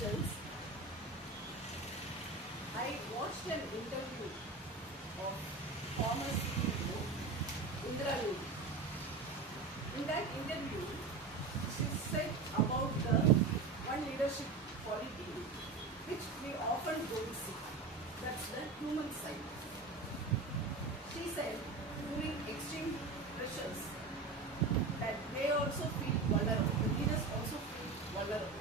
questions. I watched an interview of former CEO Indira Nooyi. In that interview, she said about the one leadership quality which we often don't see. That's the human side. She said during extreme pressures that they also feel vulnerable. The leaders also feel vulnerable.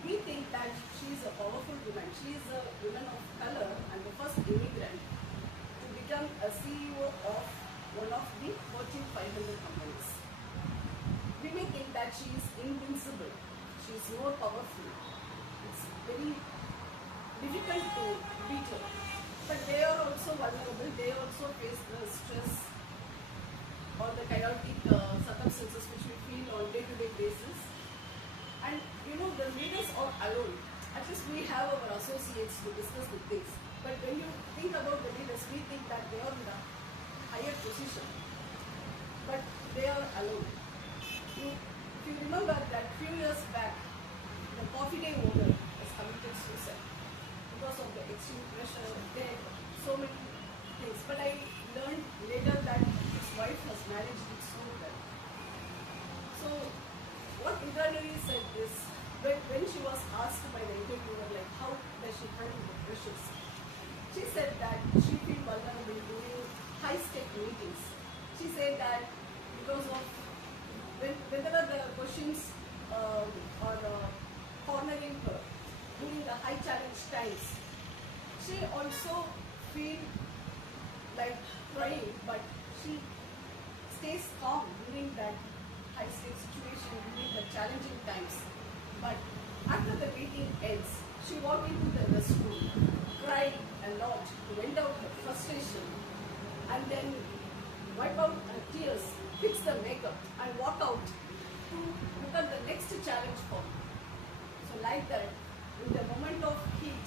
We think that she is a powerful woman. She is a woman of color and the first immigrant to become a CEO of one of the Fortune 500 companies. We may think that she is invincible. She is more powerful. It's very difficult to beat her. But they are also vulnerable. They also face the stress or the chaotic circumstances which we feel on day-to-day basis. And the leaders are alone. At least we have our associates to discuss the things. But when you think about the leaders, we think that they are in a higher position. But they are alone. If you remember that few years back, the coffee day owner has committed suicide because of the extreme pressure, debt, so many things. But I learned later that his wife has managed it so well. So what Indira Nooyi said is, when she was asked by the interviewer, like, how does she handle the pressures? She said that she feels vulnerable during high-stake meetings. She said that because of whenever the questions are cornering her during the high challenge times, she also feels like crying, but she stays calm during that high-stake situation, during the challenging times. But after the meeting ends, she walked into the restroom, cried a lot, went out her frustration, and then wiped out her tears, fixed the makeup, and walked out to look at the next challenge for her. So like that, in the moment of heat,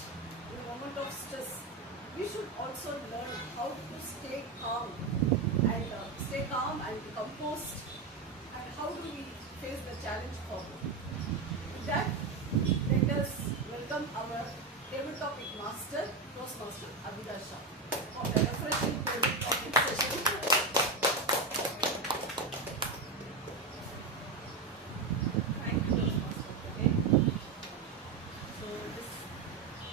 in the moment of stress, we should also learn how to stay calm and composed, and how do we face the challenge forward. With that, let us welcome our table topic master, Toastmaster Abida Shah, for the refreshing table topic session. Thank you, Toastmaster. So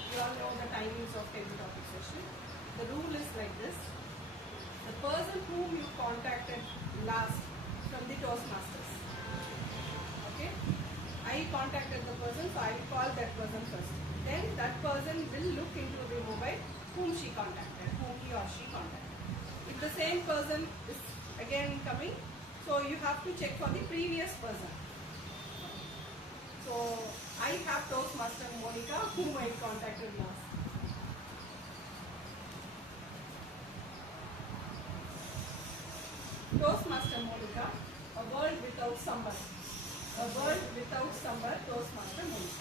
you all know the timings of table topic session. The rule is like this. The person whom you contacted last from the Toastmasters. Okay? I contacted the person, so I will call that person first. Then that person will look into the mobile whom she contacted, whom he or she contacted. If the same person is again coming, so you have to check for the previous person. So I have Toastmaster Monica, whom I contacted last. Toastmaster Monica, a world without summer. A world without summer, Toastmaster Monica.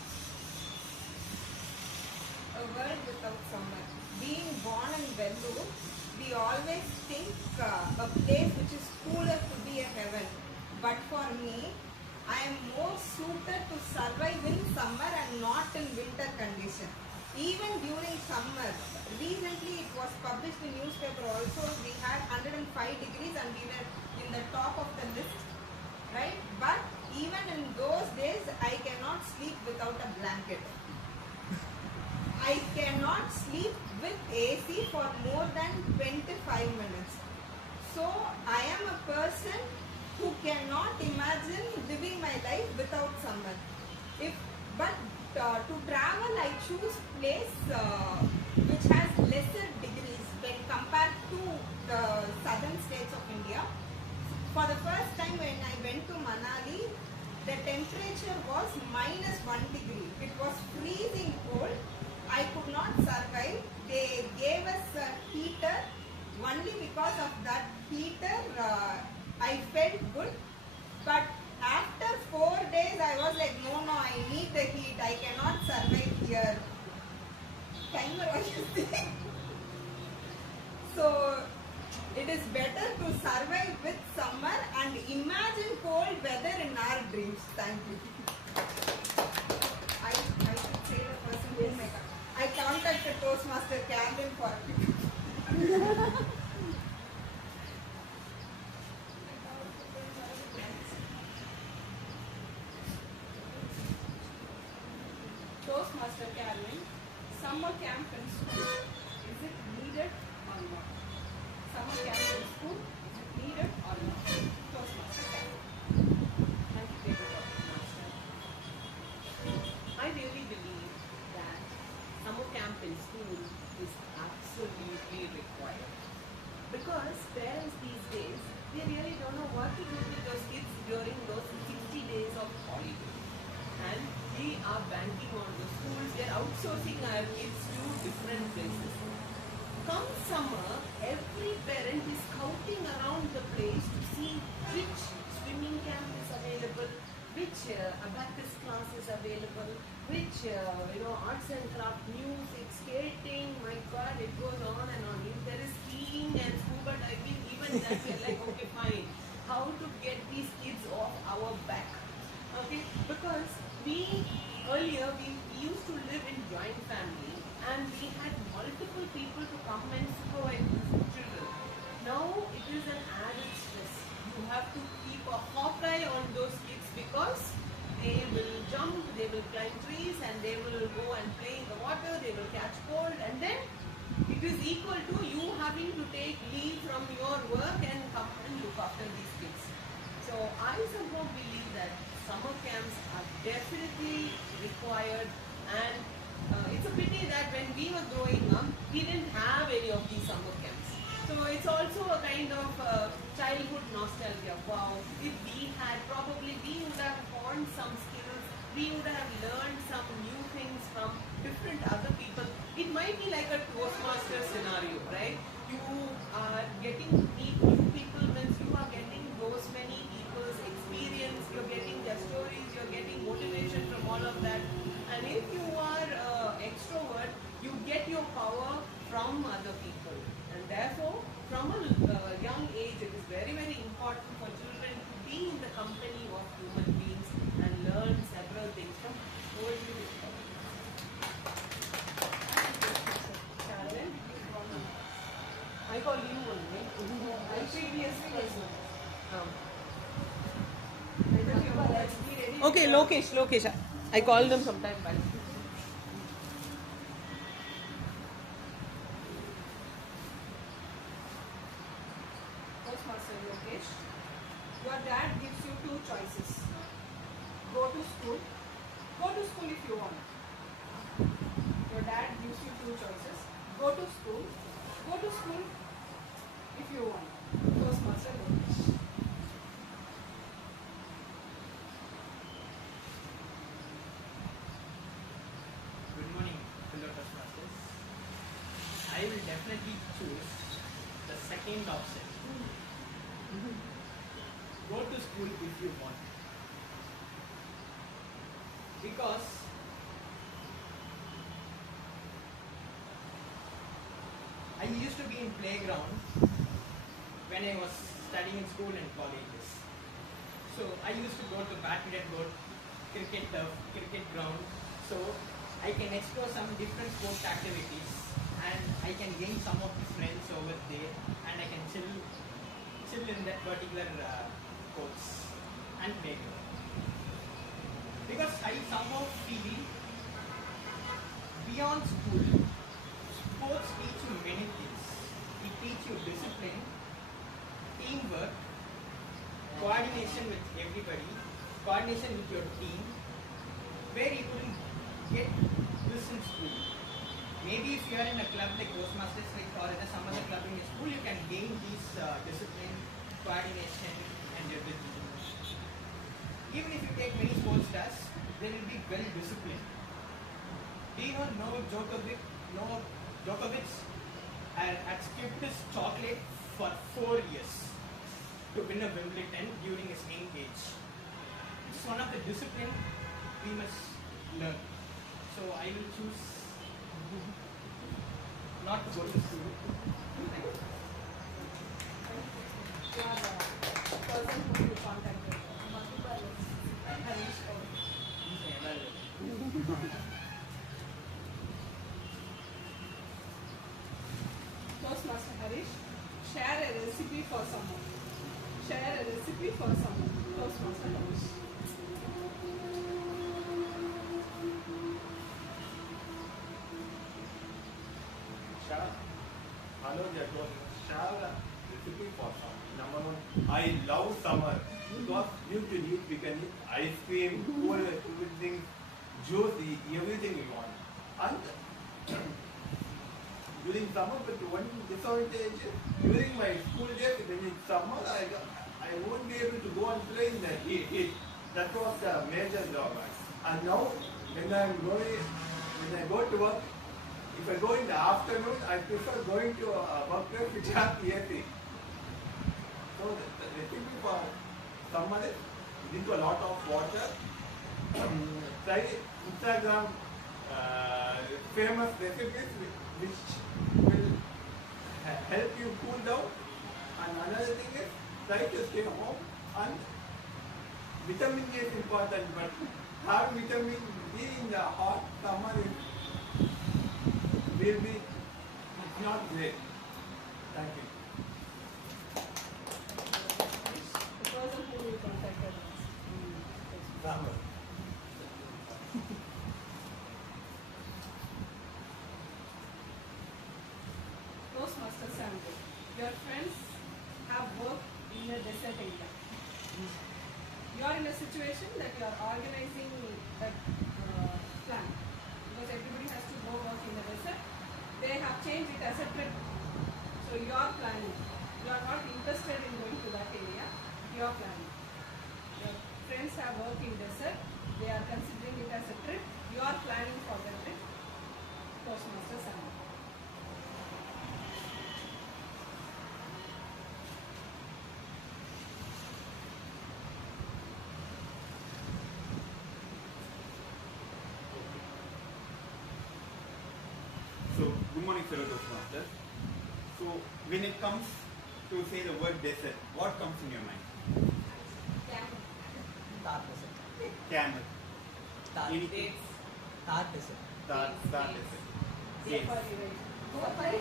A world without summer. Being born in Vellore, we always think a place which is cooler to be a heaven. But for me, I am more suited to survive in summer and not in winter condition. Even during summer, recently it was published in newspaper also, we had 105 degrees and we were in the top of the list, right? But even in those days, I cannot sleep without a blanket. I cannot sleep with AC for more than 25 minutes. So I am a person who cannot imagine living my life without summer. But to travel, I choose place which has lesser degrees when compared to the southern states of India. For the first time when I went to Manali, the temperature was -1 degree. It was freezing cold. I could not survive. They gave us a heater. Only because of that heater, I felt good. But after 4 days, I was like, no, I need the heat. I cannot survive here. Timer was So, it is better to survive with summer and imagine cold weather in our dreams. Thank you. I for a pickup. Toastmaster Carolyn, summer camp in school, is it needed or not? Summer camp in school, is it needed or not? Toastmaster Carolyn. Thank you, Master. I really believe that summer camp in school is absolutely required. Because parents these days, they really don't know what to do with those kids during those 60 days of holiday. And we are banking on the schools, they're outsourcing our kids to different places. Come summer, every parent is scouting around the place to see which swimming camp is available, which abacus class is available, which arts and craft, music, skating, my God, it goes on and on. If there is skiing and scuba diving, even that we're like, okay, fine. How to get these kids off our back? Okay, because earlier we used to live in joint family and we had multiple people to come and supervise these children. Now it is an added stress. You have to keep a hawk eye on those kids because they will jump, they will climb trees and they will go and play in the water, they will catch cold, and then it is equal to you having to take leave from your work and come and look after these kids. So I somehow believe that summer camps are definitely required, and it's a pity that when we were growing up, we didn't have any of these summer camps. So it's also a kind of childhood nostalgia. Wow, if we had, probably we would have honed some skills, we would have learned some new things from different other people. It might be like a Toastmaster scenario, right? You are getting to meet new people, means you are getting those many people's experience, you're getting their stories, you're getting motivation from all of that. And if you are extrovert, you get your power from other people. And therefore, from a young age, it is very, very important for children to be in the company of human beings and learn several things from whole new Carolyn, I call you only. I previously was okay, Lokesh. I called them sometime back. Toastmaster Lokesh, your dad gives you two choices. Go to school. Go to school if you want. Your dad gives you two choices. Go to school. Go to school if you want. Toastmaster Lokesh. Good morning, fellow Toastmasters. I will definitely choose the second option. Go to school if you want. Because I used to be in playground when I was studying in school and colleges. So I used to go to badminton court, cricket turf, cricket ground. So I can explore some different sports activities and I can gain some of the friends over there and I can chill in that particular courts and playground. Because I somehow feel beyond school, sports teach you many things. It teach you discipline, teamwork, coordination with everybody, coordination with your team, where you will get this in school. Maybe if you are in a club like Toastmasters or in some other club in your school, you can gain this discipline, coordination and everything. Even if you take many sports tests, they will be well disciplined. Do you know Novak Djokovic had skipped his chocolate for 4 years to win a Wimbledon during his young age. It's one of the discipline we must learn. So I will choose not to go to school. Thank you. You are the person who you contacted. Harish Kaur. recipe for some Toastmaster lunch. Hello, Jacob. Share a recipe for summer. Number one, I love summer because you can eat, we can eat ice cream, cool things, juice, everything we want. And during summer, but one disadvantage, during my school days, when it's summer, I won't be able to go and play in the heat. That was the major drawback. And now, when I go to work, if I go in the afternoon, I prefer going to a workplace which has AC. So the recipe for summer is drink a lot of water. Try Instagram famous recipes which will help you cool down. And another thing is try to stay home. And vitamin D is important, but have vitamin D in the hot summer will be not great. Thank you. The person who you contacted us. Rahul. Toastmaster sample. Your friends have worked in a desert area. You are in a situation that you are organizing that plan because everybody has to go work in the desert. They have changed it as a trip. So you are planning. You are not interested in going to that area. You are planning. Your friends have worked in desert. They are considering it as a trip. You are planning for the trip. Toastmaster sample. So, good morning, fellow Toastmasters. So, when it comes to say the word desert, what comes in your mind? Thar desert. Camel. Thar. Anything? Thar desert. Thar desert. Yes. Safari.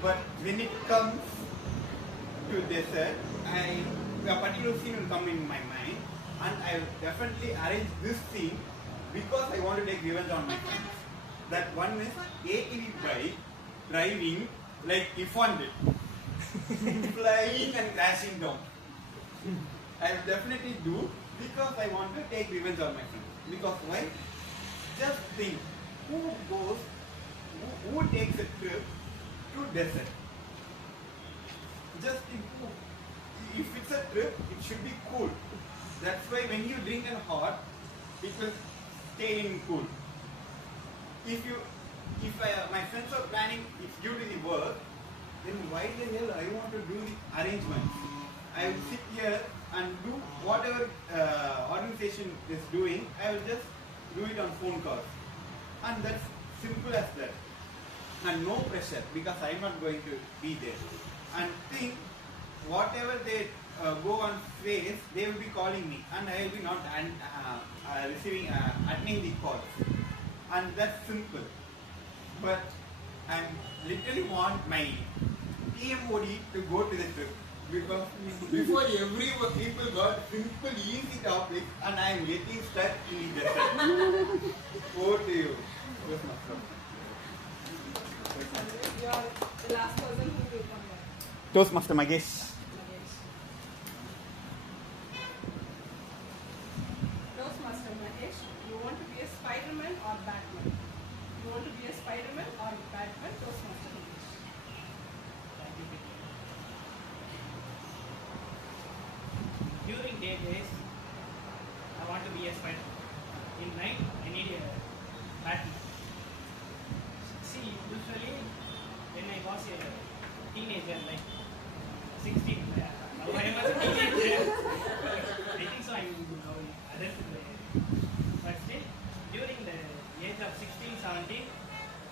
But when it comes to desert, a particular scene will come in my mind, and I will definitely arrange this scene because I want to take revenge on my friends. That one is ATV bike driving like Ifan did, flying and crashing down. I will definitely do because I want to take revenge on my friends. Because why? Just think, who takes a trip to desert? Just think, if it's a trip, it should be cool. That's why when you drink and hot, it will stay in cool. If my friends are planning, it's due to the work, then why the hell I want to do the arrangements? I will sit here and do whatever organization is doing. I will just do it on phone calls, and that's simple as that. And no pressure because I'm not going to be there. And think whatever they go on face, they will be calling me, and I will be not attending the calls. And that's simple. But I literally want my TMOD to go to the trip because before every people got simple easy topics and I am getting stuck in the desert. Over to you. Yes, master. You are the last person who will come back. Toastmaster Magesh. Toastmaster Mahesh, you want to be a Spider-Man or Batman? You want to be a Spider-Man or Batman? Toastmaster Mahesh. During days, I want to be a spider. In night, I need a Batman. See, usually when I was a teenager, like 16, now I was a teenager. I think so. I'm now adult. But still, during the age of 16, 17,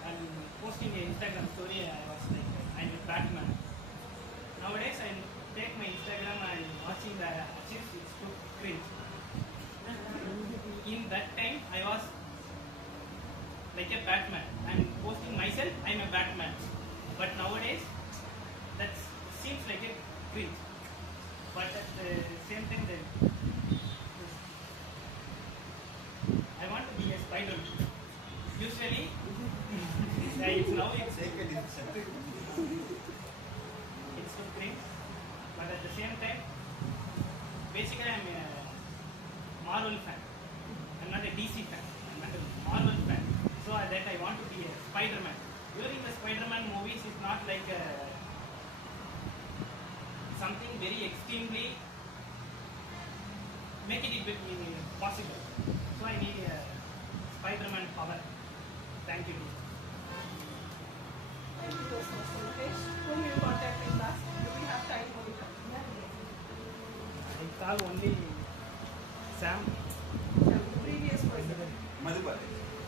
and posting an Instagram story, I was like, I'm a Batman. Nowadays, I take my Instagram and watching the achievements, it's too cringe. In that time, I was like a Batman. I'm posting myself, I'm a Batman. But nowadays, that seems like a cringe. but at the same time, I want to be a spider. Usually, it's now it's Take a decision. it's two things, but at the same time, basically I'm a Marvel fan. I'm not a DC fan. I'm not a Marvel fan. So that I want to be a Spider-Man. During the Spider-Man movies, it's not like something very extremely make it possible. So I need a Spider-Man power. Thank you. Thank you, Toastmaster Mukesh. Whom you contacted last? Do we have time for it? I call only Sam. The previous person. Madhubal.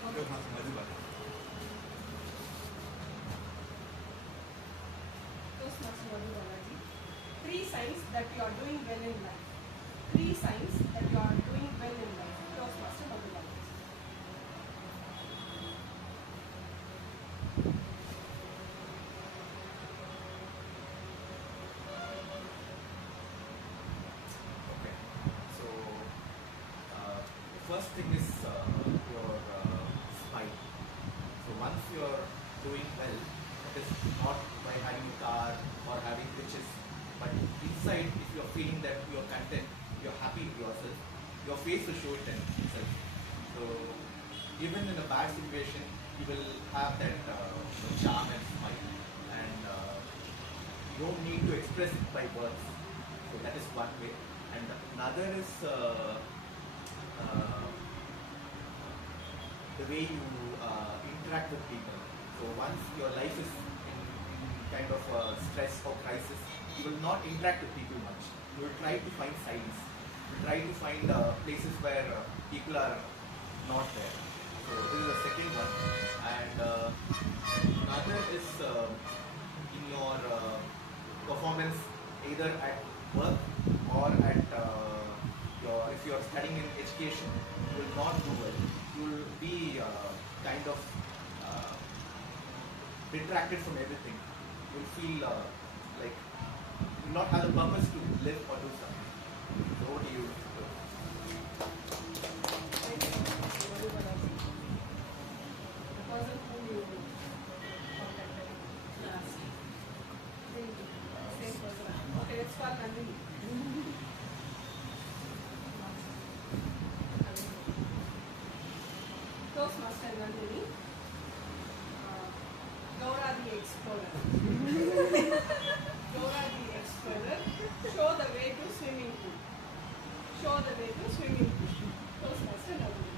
Madhubal. Toastmaster Madhu Balaji. 3 signs that you are doing well in life. 3 signs that you are doing well in life. Toastmaster Madhu Balaji. Okay. So, the first thing is your spine. So once you're doing well, it is not by having a car or having riches, but inside, if you're feeling that you're content, you're happy with yourself, your face will show it in itself. So even in a bad situation, you will have that charm and smile, and you don't need to express it by words. So that is one way. And another is the way you interact with people. So once your life is in kind of stress or crisis, you will not interact with people much. You will try to find silence. You will try to find places where people are not there. So this is the second one. And another is in your performance, either at work or at if you are studying in education, you will not do well. You will be kind of detracted from everything. You will feel like you will not have the purpose to live or do something. So what do you do? Thank you, Madhu Balaji. The person whom you contacted last. Same person. Okay, let's call Nandini. Toastmaster Nandini. Dora the Explorer. Dora the Explorer. Show the way to swimming pool. Show the way to swimming pool. Toastmaster Nandini.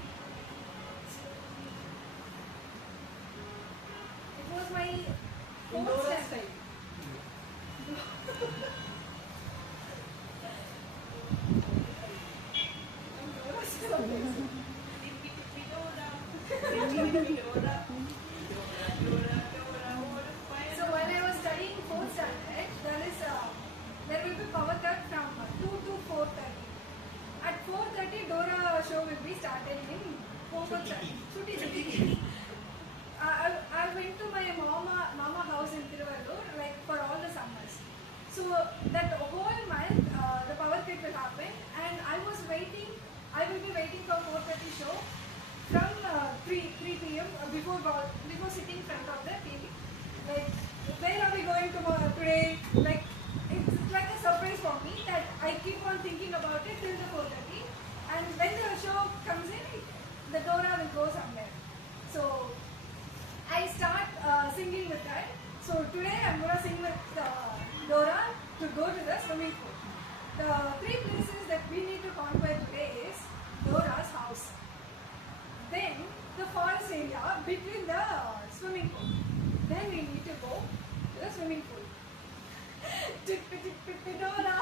It was my In fourth Dora step. style. In Dora style. So when I was studying fourth standard, there will be power cut from 2 to 4:30. At 4:30, Dora show will be started in Chutti. I went to my mama house in Tiruvallur like for all the summers. So that whole month the power cut will happen, and I was waiting. I will be waiting for 4:30 show from 3 p.m. Before sitting in front of the TV. Like, where are we going today? Like, it's like a surprise for me that I keep on thinking about it till the 4:30. And when the show comes in, the Dora will go somewhere. So I start singing with that. So today I'm gonna sing with Dora to go to the swimming pool. The 3 places that we need to conquer today is Dora's house. Then the forest area between the swimming pool. Then we need to go to the swimming pool. Dora.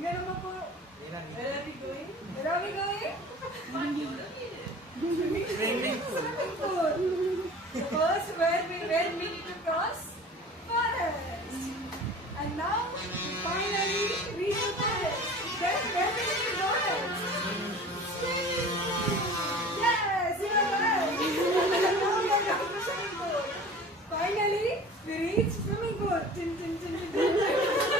Where are we going? Where are we going? Swimming pool. First, where we need to cross? Forest. And now, finally, reach the forest. Then, where we need to go next? Swimming pool. Yes, you are right. Now we are going to swimming pool. Finally, we reach swimming pool. Tin, tin, tin, tin, tin.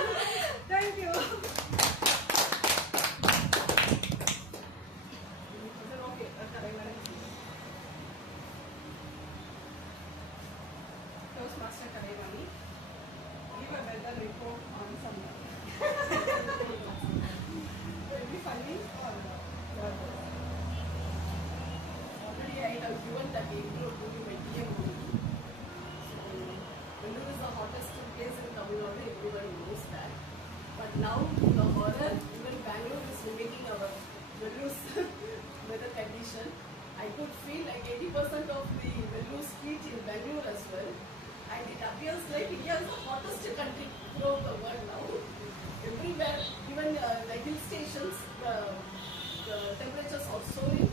report on some. Will be funny or already I have given that intro to my DM movie. So Vellore is the hottest place in Tamil Nadu. Everybody knows that. But now the horror, even Bangalore is mimicking our Vellure's weather condition. I could feel like 80% of the Vellure's heat in Bangalore as well. And it appears like India is the hottest country throughout the world now. Everywhere, even the hill stations, the temperatures are soaring.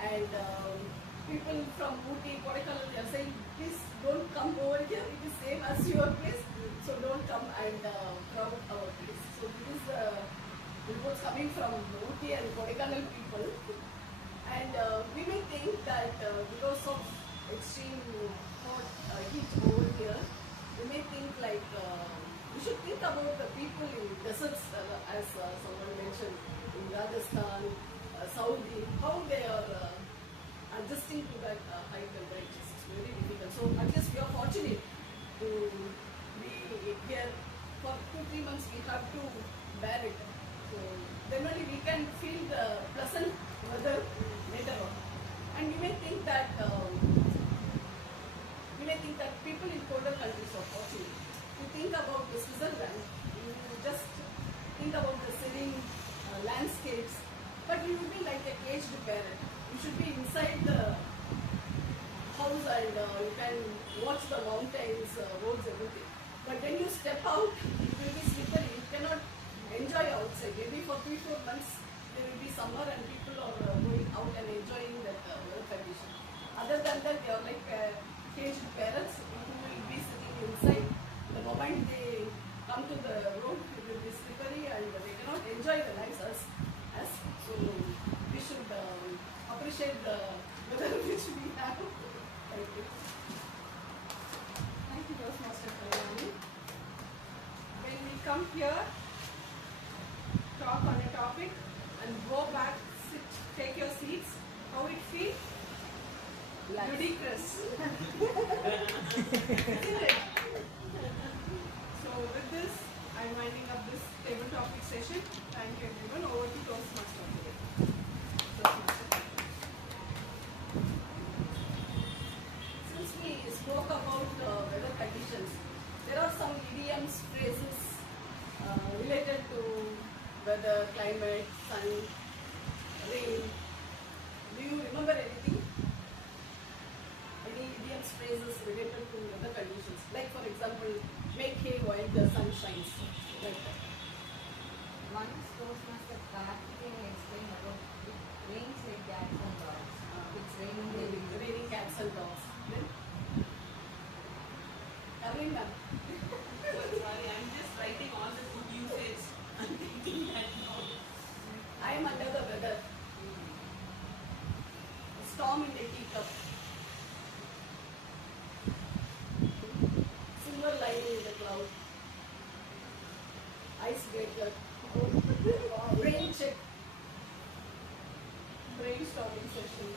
And people from Ooty, Kodaikanal, they are saying, please don't come over here. It is same as your place. So don't come and crowd our place. So this is reports coming from Ooty and Kodaikanal people. And we may think that because of extreme hot heat over here, we may think like we should think about the people in deserts, as someone mentioned, in Rajasthan, Saudi, how they are adjusting to that high temperatures. It's very difficult. So at least we are fortunate to be here for 2-3 months. We have to bear it. So then only we can feel the pleasant weather later on. And you may think that people in colder countries are fortunate. You think about the Switzerland, you just think about the serene landscapes, but you will be like a caged parrot. You should be inside the house and you can watch the mountains, roads, everything. But when you step out, it will be slippery. You cannot enjoy outside. Maybe for 3-4 months there will be summer and people are going out and enjoying that weather condition. Other than that, they are like caged parrots who will be sitting inside. The moment they come to the road, it will be slippery and they cannot enjoy the lives as. So we should appreciate the weather which we have. Thank you. Thank you, Toastmaster Kalyani. When we come here, talk on a topic and go back, sit, take your seats, how it feels? Ludicrous. Isn't it? So with this, I'm winding up this table topic session. Thank you everyone. Over to Toastmaster. Since we spoke about weather conditions, there are some idioms, phrases related to weather, climate, sun, rain. Do you remember anything? Any idioms, phrases related to weather conditions? Like for example, make hay while the sun shines. Like that. Once Toastmaster Karthikeyan explained about it rains like cats and dogs. It's raining heavily. Raining cats and dogs. Then? Arvind ma'am. Sorry, I'm just writing all the good usage. I'm thinking that now. I am under the weather. A storm in a teacup. Silver lining in the cloud. Icebreaker. Brain check. Brainstorming session.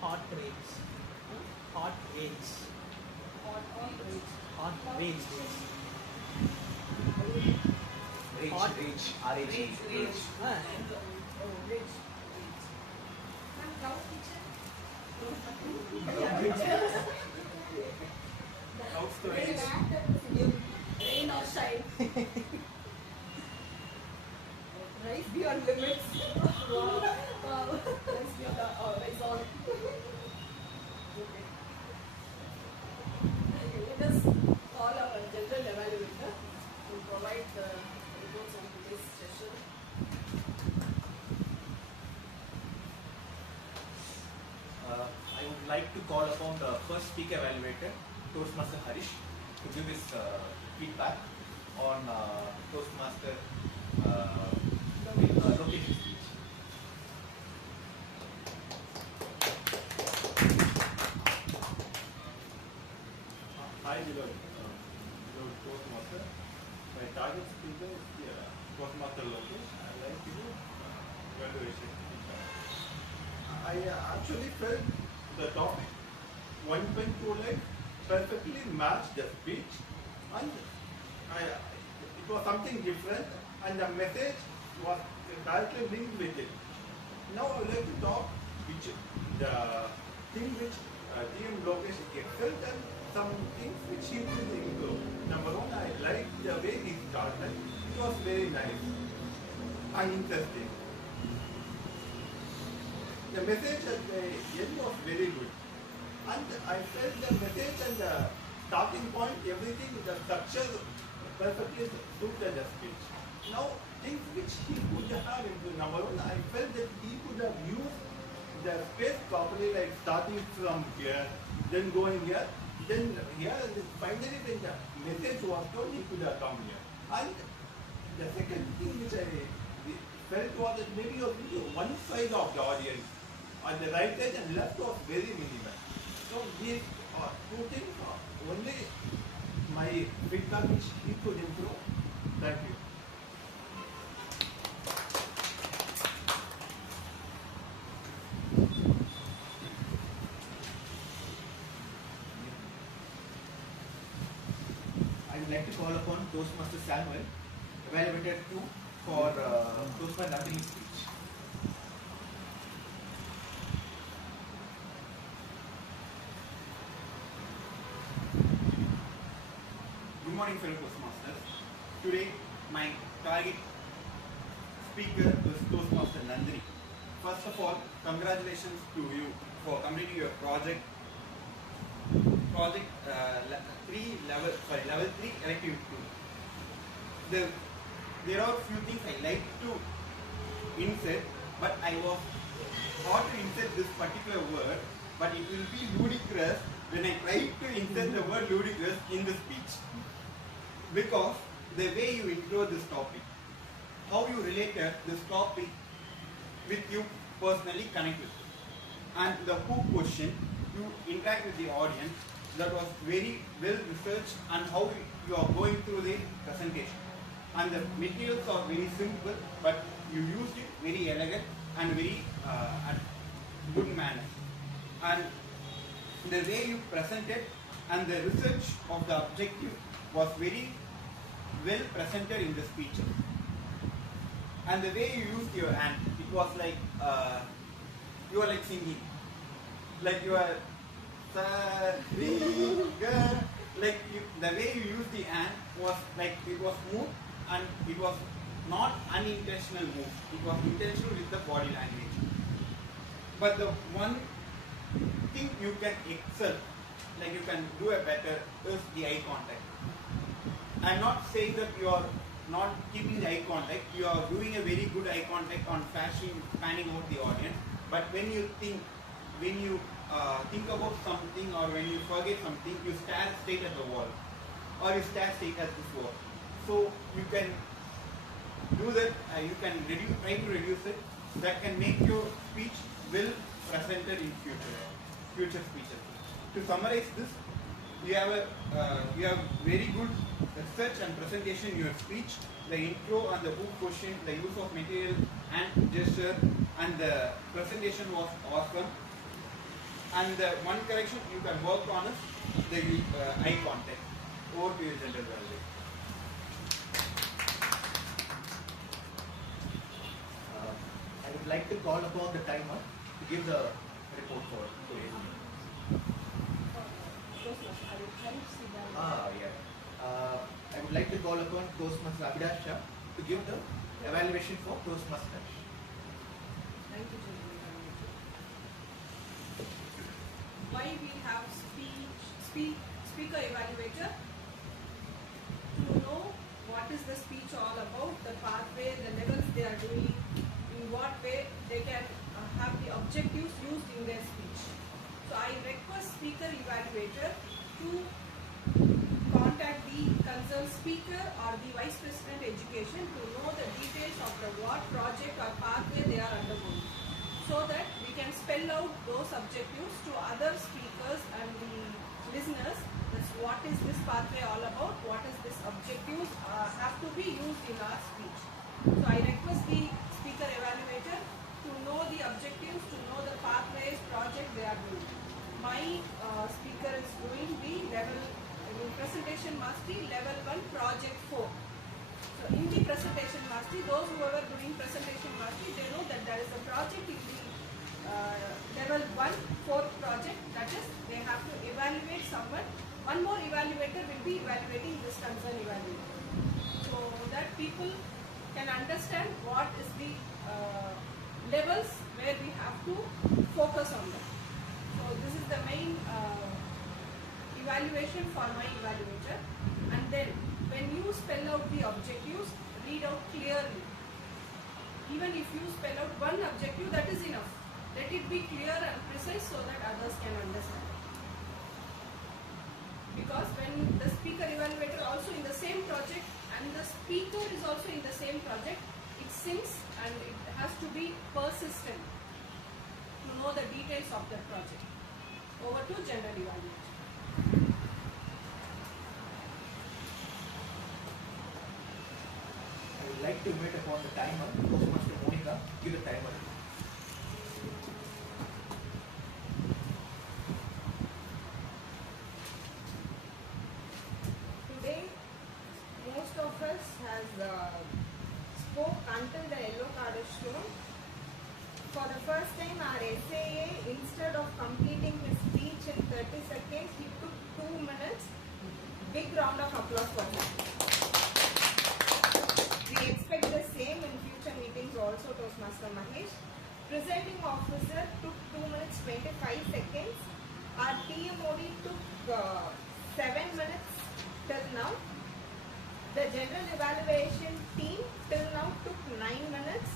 Hot rains. Hot rains. Hot rage. Hot rains. Rage, Hot. rage, R-A-G. Rage. Ah, Oh, rage. Clouds to rage. Rain or shine. Rise beyond limits. Wow. Rise beyond the horizon. Okay, let us call our general evaluator to provide the reports on today's session. I would like to call upon the first speaker evaluator, Toastmaster Harish, to give his feedback on Toastmaster location speech. Hi, beloved Toastmaster. My target speaker is Toastmaster Lokesh. I like to do evaluation. I actually felt the topic 1.2 like perfectly matched the speech, and it was something different, and the message was directly linked with it. Now I would like to talk the thing which TM Lokesh excelled and some things which he could improve. Number one, I liked the way he started. It was very nice and interesting. The message at the end was very good. And I felt the message and the starting point, everything, the structure perfectly suited the speech. Now, things which he could have improved. Number one, I felt that he could have used the space properly, like starting from here, then going here, then here, and then finally when the message was told, he could have come here. And the second thing which I felt was that maybe you were one side of the audience, on the right side and left was very minimal. So these two things are only my feedback which he could improve. Thank you. I would like to call upon Toastmaster Samuel, evaluated 2 for Toastmaster Nandini's speech. Good morning, fellow Toastmasters. Today, my target speaker is Toastmaster Nandini. First of all, congratulations to you for completing your project. Level 3 elective 2. There are few things I like to insert, but I was thought to insert this particular word, but it will be ludicrous when I try to insert the word ludicrous in the speech. Because the way you intro this topic, how you related this topic with you personally connect with it. And the hook question, you interact with the audience, that was very well researched, and how you are going through the presentation. And the materials are very simple, but you used it very elegant and very good manner. And the way you presented and the research of the objective was very well presented in the speech. And the way you used your hand, it was like you are like singing, like you are like the way you used the hand was like it was smooth, and it was not unintentional move. It was intentional with the body language. But the one thing you can excel, like you can do a better, is the eye contact. I'm not saying that you are not keeping the eye contact. You are doing a very good eye contact on fanning out the audience. But when you think about something, or when you forget something, you stare straight at the wall, or you stare straight at the floor. So you can do that. You can try to reduce it. That can make your speech well presented in future speeches. To summarize this, you have very good research and presentation in your speech. The intro and the hook question, the use of material and gesture, and the presentation was awesome. And the one correction you can work on is the eye contact. Over to your general value. I would like to call upon the timer to give the report for today's meeting. Yeah. I would like to call upon Toastmaster Abhilash Shah to give the evaluation for Toastmaster. Thank you, gentlemen. Why we have speaker evaluator? To know what is the speech all about, the pathway, the levels they are doing, in what way they can have the objectives used in their speech. So I request speaker evaluator to contact the concerned speaker or the Vice President Education to know the details of the what project or pathway they are undergoing, so that we can spell out those objectives to other speakers and the listeners. That's what is this pathway all about, what is this objectives have to be used in our speech. So I request the speaker evaluator to know the objectives, to know the pathways, project they are doing. My speaker is doing the presentation mastery level 1 project 4. So in the presentation mastery, those who are doing presentation mastery, they know that there is a project in the level 1 4th project, that is they have to evaluate someone. One more evaluator will be evaluating this concern evaluator. So that people can understand what is the levels where we have to focus on them. So this is the main evaluation for my evaluator. And then when you spell out the objectives, read out clearly. Even if you spell out one objective, that is enough. Let it be clear and precise so that others can understand. Because when the speaker evaluator also in the same project and the speaker is also in the same project, it syncs and it has to be persistent to know the details of that project. Over to general evaluation. I would like to invite upon the timer, Toastmaster Monica, give the timer. Today, most of us has spoke until the yellow card is shown. For the first time, our SAA, instead of completing his speech in 30 seconds, he took 2 minutes. Big round of applause for him. We expect the same in future meetings also, Toastmaster Mahesh. Presenting officer took 2 minutes 25 seconds. Our TMOD took 7 minutes till now. The general evaluation team till now took 9 minutes.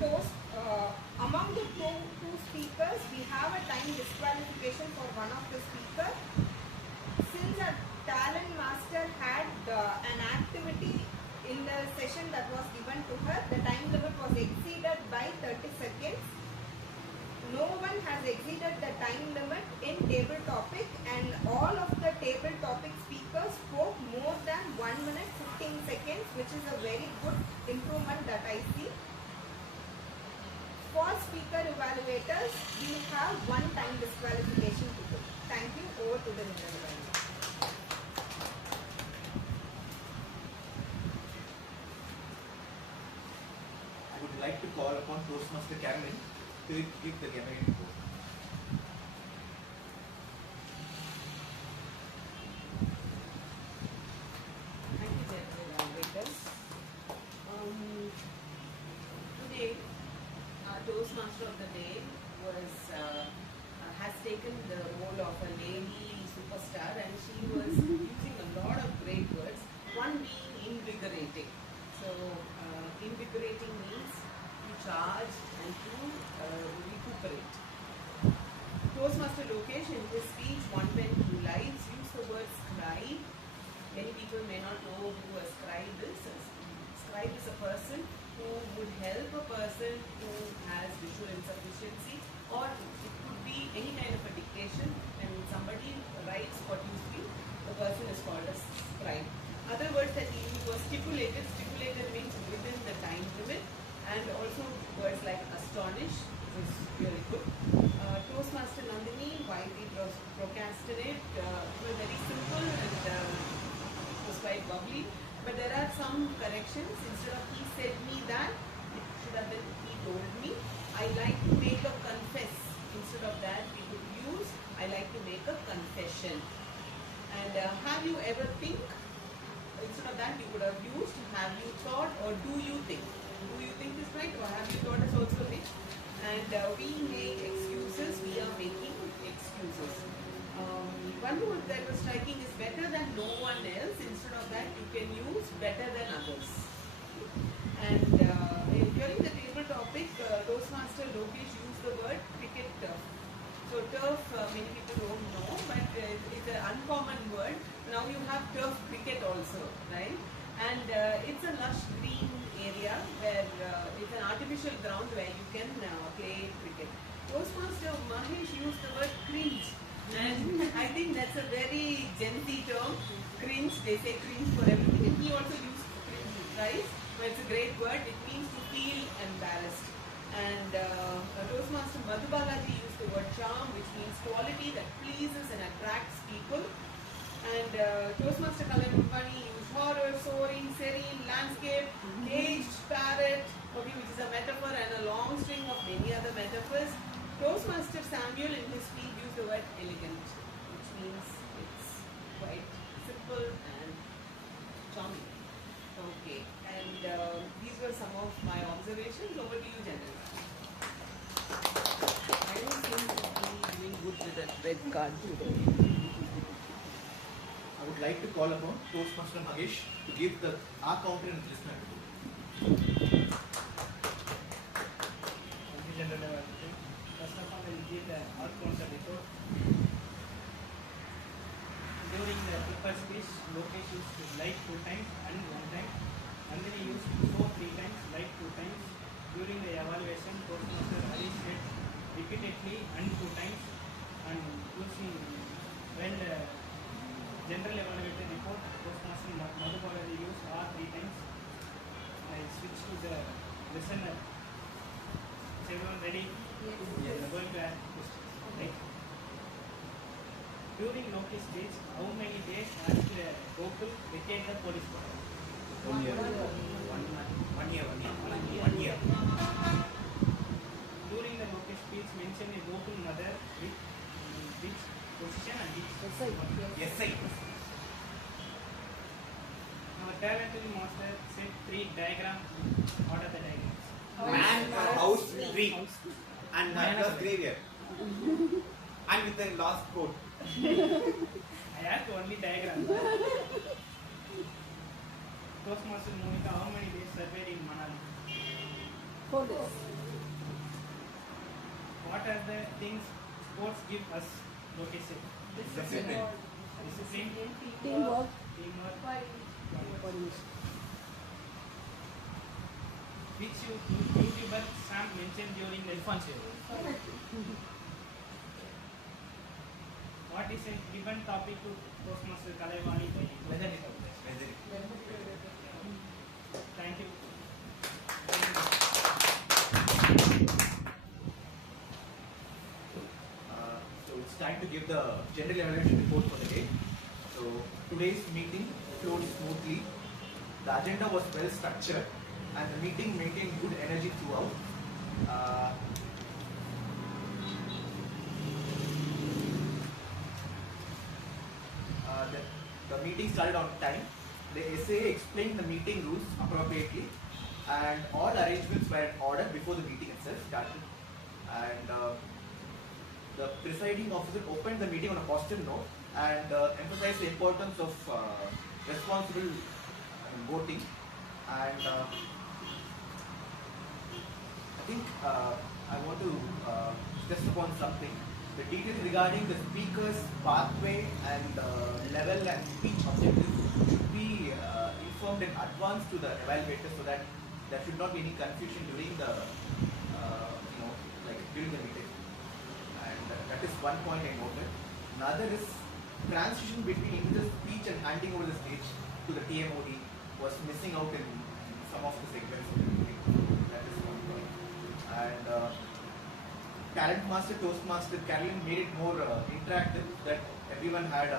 Toast, among the two speakers, we have a time disqualification for one of the speakers. Since our talent master had an activity in the session that was given to her, the time limit was exceeded by 30 seconds. No one has exceeded the time limit in table topic, and all of the table topic speakers spoke more than 1 minute 15 seconds, which is a very good improvement that I see. For speaker evaluators, we have one time disqualification to do. Thank you. Over to the general evaluator. I would like to call upon Toastmaster Carolyn to give the gathering report. Thank you, general evaluators. Today, our Toastmaster of the day has taken the role of a lady superstar, and she was using a lot of great words. One being invigorating. So, invigorating means to charge and to recuperate. Toastmaster Lokesh in his speech, One Pen Two Lives, used the word scribe. Many people may not know who a scribe is. A scribe is a person who would help a person who has visual insufficiency, or it could be any kind of a dictation. When somebody writes what you see, the person is called a scribe. Other words that he used were stipulated. Stipulated means within the time limit, and also words like astonish, which is really good. Toastmaster Nandini, why we procrastinate, were very simple and was quite bubbly. But there are some corrections. Instead of he said me that, it should have been he told me. I like to make a confess. Instead of that, we would use I like to make a confession. And have you ever think? Instead of that, you would have used have you thought or do you think. Do you think is right, or have you thought is also right? And we make excuses. We are making excuses. One word that was striking is better than no one else. Instead of that, you can use better than others. And during the table topic, Toastmaster Lokesh used the word cricket turf. So turf, many people don't know, but it's an uncommon word. Now you have turf cricket also, right? And it's a lush green area where it's an artificial ground where you can play cricket. Toastmaster Mahesh used the word cringe. And I think that's a very Gen Z term. Cringe, they say cringe for everything. And he also used cringe, right? But it's a great word. It means to feel embarrassed. And Toastmaster Madhubalaji used the word charm, which means quality that pleases and attracts people. And Toastmaster Kalyan Urbani used horror, soaring, serene, landscape, caged, parrot, okay, which is a metaphor and a long string of many other metaphors. Toastmaster Samuel in his speech used the word elegant, which means it's quite simple and charming. Okay, and these were some of my observations. Over to you, General. I don't seem to be doing good with that red card today. I would like to call upon Toastmaster Mahesh to give our counter and listener. Thank you, General. First of all, I will give the outcomes of the report. During the first speech, Lokesh used to like 2 times and 1 time. Nandini used so 3 times, like 2 times. During the evaluation, Toastmaster Harish said repeatedly and 2 times. And using when the general evaluated report, Toastmaster Madhubalaji used R 3 times. I switch to the listener. Is everyone ready? Yes. I'm going to ask questions. Right? During Loki's speech, how many days after Gokul vacate the police force? 1 year. 1 month. 1 year. 1 year. During the Loki's speech, mention a Gokul mother with which position and which Yes, sir. Our talented master said 3 diagrams. What are the diagrams? Man, house, tree, and plus graveyard. And with the last quote. I asked only diagram. Toastmaster Monica, how many days surveyed in Manali? 4 days. What are the things sports give us? Lokesh said. Discipline. Discipline, Teamwork. teamwork, Coordination. which YouTuber Sam mentioned during the infancy. What is a given topic to Toastmaster Kalaivani? Weather report. Thank you. So it's time to give the general evaluation report for the day. So today's meeting flowed smoothly. The agenda was well structured and the meeting maintained good energy throughout. The meeting started on time. The SA explained the meeting rules appropriately and all arrangements were in order before the meeting itself started. And the presiding officer opened the meeting on a positive note and emphasized the importance of responsible voting. And I think I want to stress upon something. The details regarding the speaker's pathway and level and speech objectives should be informed in advance to the evaluator so that there should not be any confusion during the during the meeting. And that is one point I noted. Another is transition between individual speech and handing over the stage to the TMOD was missing out in some of the segments of the meeting. That is one point. And Talent Master, Toastmaster Carolyn made it more interactive, that everyone had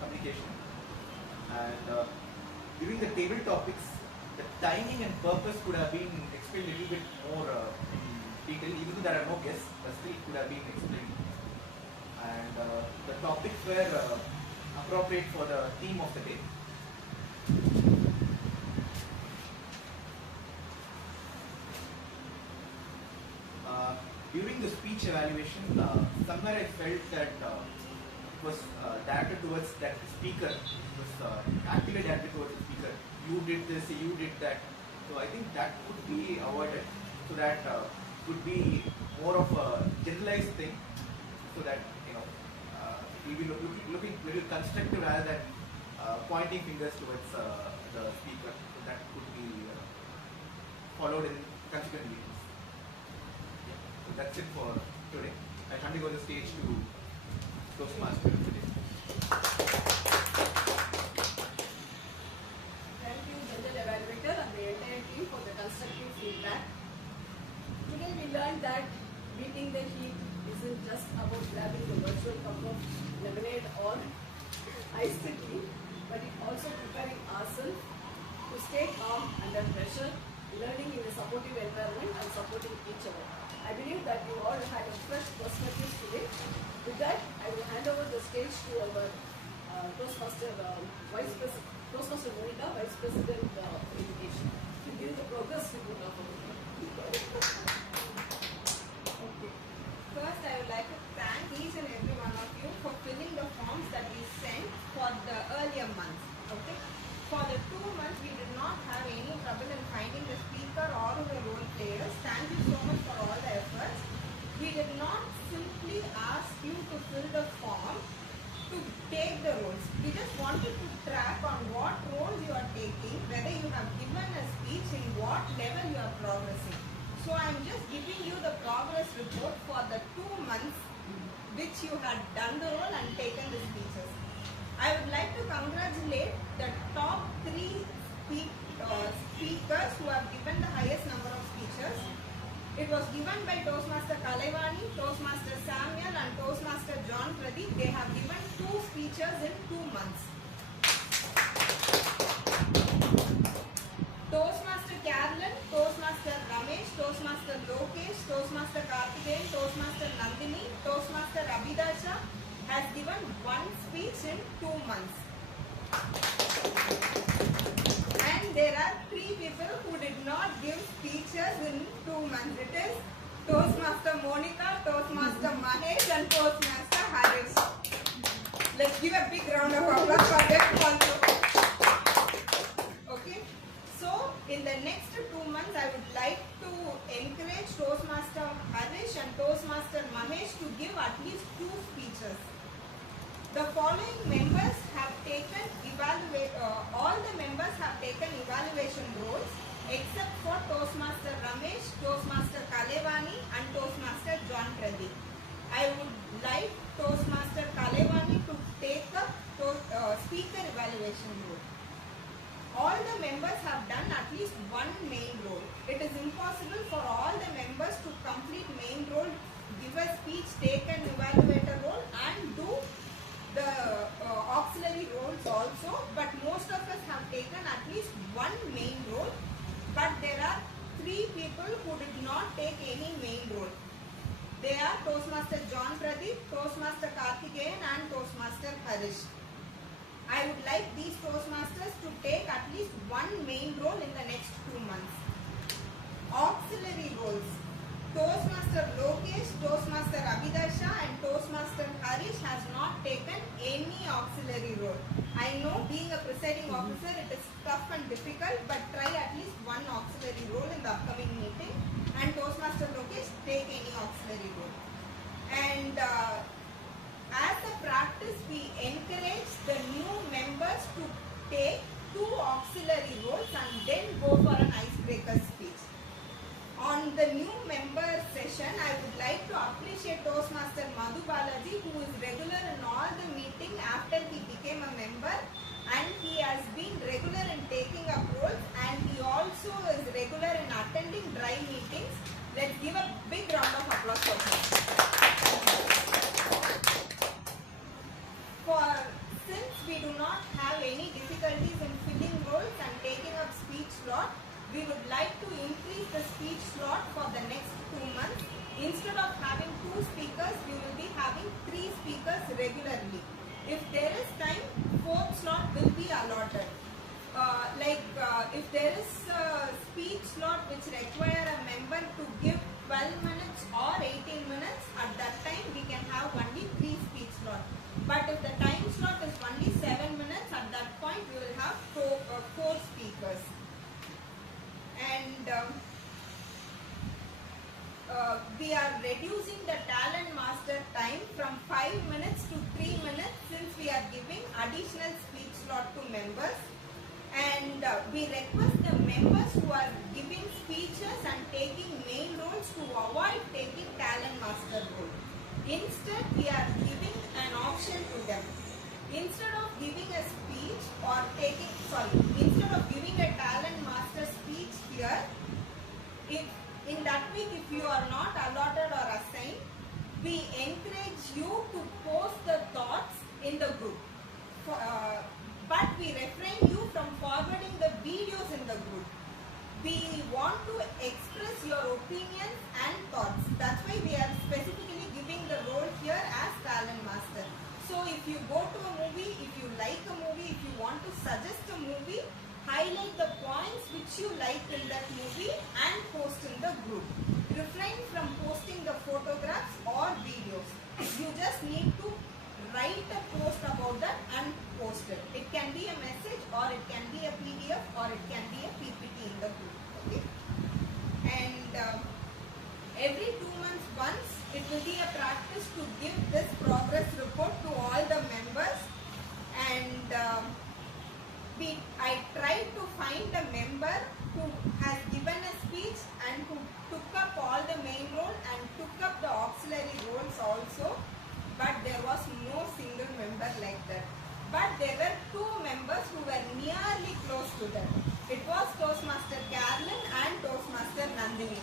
communication. And during the table topics, the timing and purpose could have been explained a little bit more in detail, even though there are no guests, but still could have been explained. And the topics were appropriate for the theme of the day. During the speech evaluation, somewhere I felt that it was directed towards that speaker, it was actively directed towards the speaker. You did this, you did that. So I think that could be avoided, so that could be more of a generalized thing, so that we will be looking very constructive rather than pointing fingers towards the speaker. So that could be followed in consequent meetings. So that's it for today. I hand over the stage to Toastmaster today. Thank you, General Evaluator and the entire team for the constructive feedback. Today we learned that beating the heat isn't just about grabbing the virtual cup of lemonade or iced tea, but it also preparing ourselves to stay calm under pressure, learning in a supportive environment and supporting each other. I believe that you all had a fresh perspective today. With that, I will hand over the stage to our Toastmaster Toastmaster Monica, Vice President Education, to give the progress report of our Okay. First, I would like to thank each and every one of you for filling the forms that we sent for the earlier months. Okay. For the 2 months, we did not have any trouble in finding the speaker or the role players. Thank you so much for all the efforts. We did not simply ask you to fill the form to take the roles. We just wanted to track on what roles you are taking, whether you have given a speech, in what level you are progressing. So I am just giving you the progress report for the 2 months which you had done the role and taken the speeches. I would like to congratulate the top 3 speakers who have given the highest number of speeches. It was given by Toastmaster Kalaivani, Toastmaster Samuel and Toastmaster John Pradeep. They have given 2 speeches in 2 months. Toastmaster Carolyn, Toastmaster Ramesh, Toastmaster Lokesh, Toastmaster Karthikeyan, Toastmaster Nandini, Toastmaster Abhidasha has given 1 speech in 2 months. And there are 3 people who did not give speeches in 2 months. It is Toastmaster Monica, Toastmaster Mahesh and Toastmaster Harish. Let's give a big round of applause for them also. Okay. So, in the next 2 months, I would like to encourage Toastmaster Harish and Toastmaster Mahesh to give at least 2 speeches. The following members have taken all the members have taken evaluation roles except for Toastmaster Ramesh, Toastmaster Kalaivani and Toastmaster John Pradeep. I would like Toastmaster Kalaivani to take the speaker evaluation role. All the members have done at least 1 main role. It is impossible for all the members to complete main role, give a speech, take an evaluator role and do the auxiliary roles also, but most of us have taken at least 1 main role, but there are 3 people who did not take any main role. They are Toastmaster John Pradeep, Toastmaster Karthikeyan and Toastmaster Harish. I would like these Toastmasters to take at least 1 main role in the next 2 months. Auxiliary roles. Toastmaster Lokesh, Toastmaster Abhidasha and Toastmaster Harish has not taken any auxiliary role. I know being a presiding officer it is tough and difficult, but try at least 1 auxiliary role in the upcoming meeting, and Toastmaster Lokesh take any auxiliary role. And as a practice we encourage the new members to take 2 auxiliary roles and then go for an icebreaker speech. On the new member session, I would like to appreciate Toastmaster Madhu Balaji, who is regular in all the meetings after he became a member, and he has been regular in taking up roles, and he also is regular in attending dry meetings. Let's give a big round of applause for him. Since we do not have any difficulties in filling roles and taking up speech slot, we would like to increase the speech slot for the next 2 months. Instead of having 2 speakers, we will be having 3 speakers regularly. If there is time, 4th slot will be allotted. If there is a speech slot which require a member to give 12 minutes or 18 minutes, at that time we can have only 3 speech slots. But if the time slot is only 7 minutes, at that point we will have 4 speakers. And we are reducing the talent master time from 5 minutes to 3 minutes since we are giving additional speech slot to members. And we request the members who are giving speeches and taking main roles to avoid taking talent master role. Instead, we are giving an option to them. Instead of giving a speech or instead of giving a talent master speech here, In that week, if you are not allotted or assigned, we encourage you to post the thoughts in the group. But we refrain you from forwarding the videos in the group. We want to express your opinions and thoughts. That's why we are specifically giving the role here as talent master. So if you go to a movie, if you like a movie, if you want to suggest a movie, highlight the points which you like in that movie and post in the group. Refrain from posting the photographs or videos. You just need to write a post about that and post it. It can be a message, or it can be a PDF, or it can be a PPT in the group. Okay? And every 2 months once, it will be a practice to give this progress report to all the members. And I tried to find a member who has given a speech and who took up all the main role and took up the auxiliary roles also, but there was no single member like that. But there were 2 members who were nearly close to that. It was Toastmaster Carolyn and Toastmaster Nandini.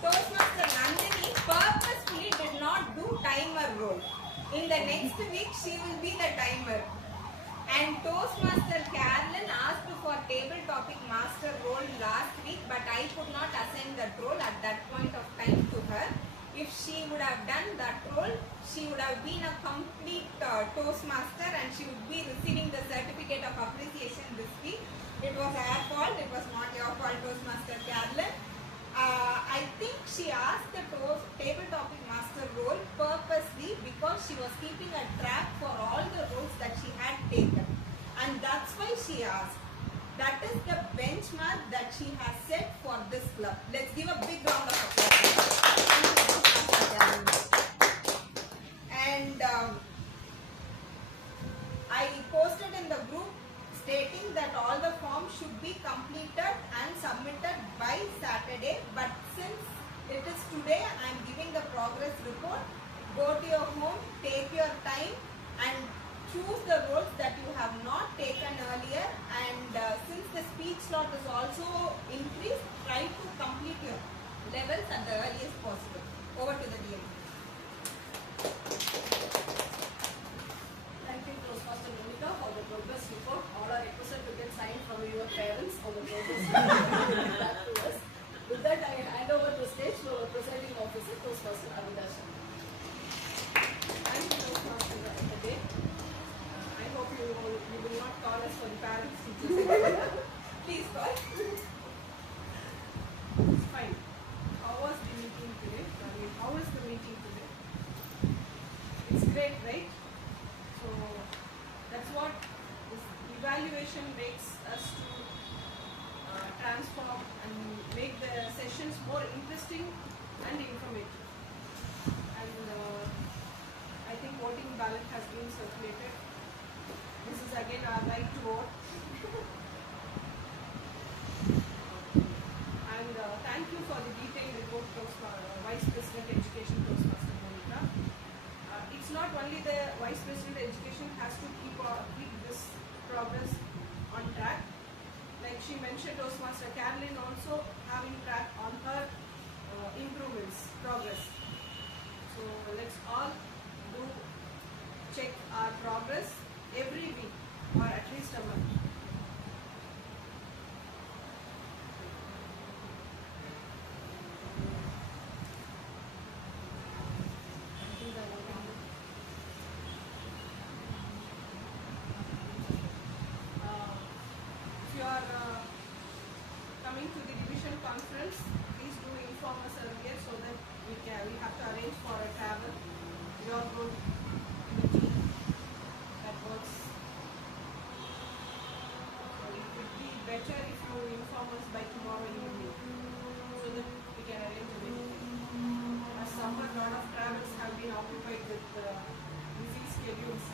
Toastmaster Nandini purposefully did not do timer role. In the next week, she will be the timer. And Toastmaster Carolyn asked for table topic master role last week, but I could not assign that role at that point of time to her. If she would have done that role, she would have been a complete Toastmaster and she would be receiving the certificate of appreciation this week. It was her fault, it was not your fault, Toastmaster Carolyn. I think she asked the table topic master role purposely because she was keeping a track for all the roles that she had taken. And that's why she asked. That is the benchmark that she has set for this club. Let's give a big round of applause. And I posted in the group stating that all the forms should be completed and submitted by Saturday. But since it is today, I am giving the progress report. Go to your home, take your time and choose the roles that you have not taken earlier. And since the speech slot is also increased, try to complete your levels at the earliest possible. Over to the DM. Thank you, Toastmaster Monica, for the progress report. All are requested to get signed from your parents on the progress report back to us. With that, I hand over the stage to our presiding officer, Toastmaster Avilash. Thank you, Toastmaster today. I hope you will not call us for the parents teachers. Please call. It's fine. How was the meeting today? I mean, how is the meeting today? It's great, right? So that's what this evaluation makes us to transform and make the sessions more interesting and informative. And I think voting ballot has been circulated. This is again our right to vote. And thank you for the detailed report, Vice President Education, Toastmaster Monica. It's not only the Vice President Education has to keep this progress on track. Like she mentioned, Toastmaster Carolyn also having track on her improvements, progress. So let's all check our progress every week or at least a month. If you are coming to the division conference, please do inform us earlier so that we have to arrange for a travel. Your group, the team that works. So it would be better if you inform us by tomorrow evening so that we can arrange a meeting. As summer, a lot of travels have been occupied with busy schedules.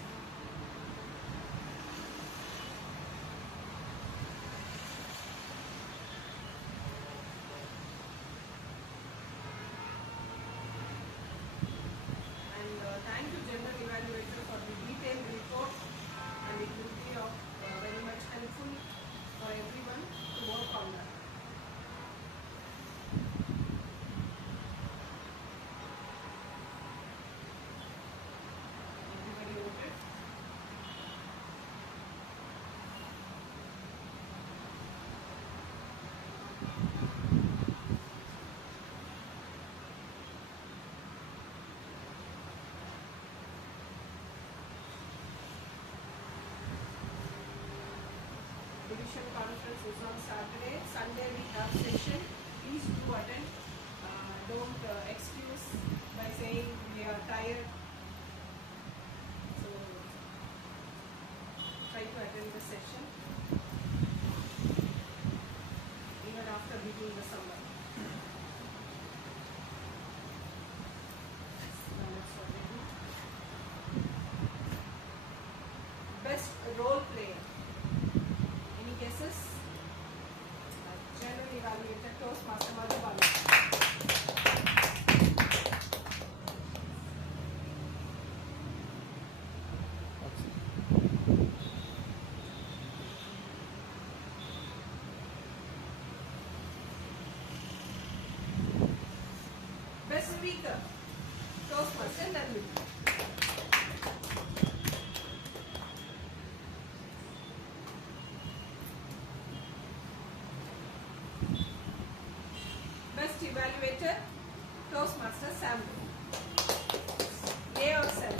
vision conference is on Saturday. Sunday we have session. Please do attend. Don't excuse by saying we are tired. So try to attend the session even after beginning the summer. Now let's already. Best role player. Any guesses? General evaluator Toastmaster Madhubala. Best speaker Toastmaster Nandu. Best evaluator Toastmaster Sam. A or Sam?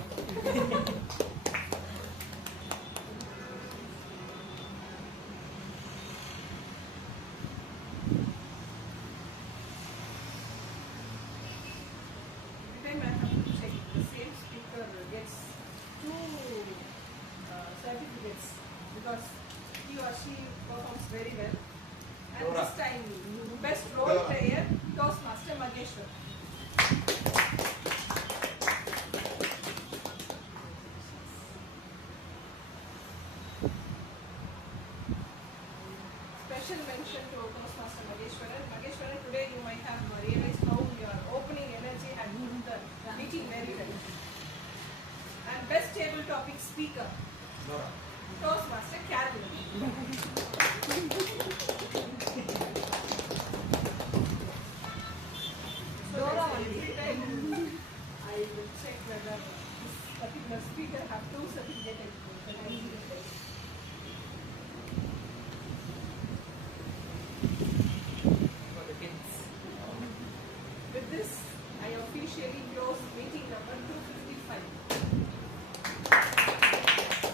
Every time I have to check, the same speaker gets two certificates because he or she performs very well. And Dora. this time, best role Dora. player Toastmaster Mageshwar. Special mention to Toastmaster Mageshwaran. Mageshwaran, today you might have realized how your opening energy had moved the meeting very well. And best table topic speaker, Toastmaster Carolyn. Dora every time I will check whether this particular speaker have two certificates. For the kids. With this, I officially close meeting number 255.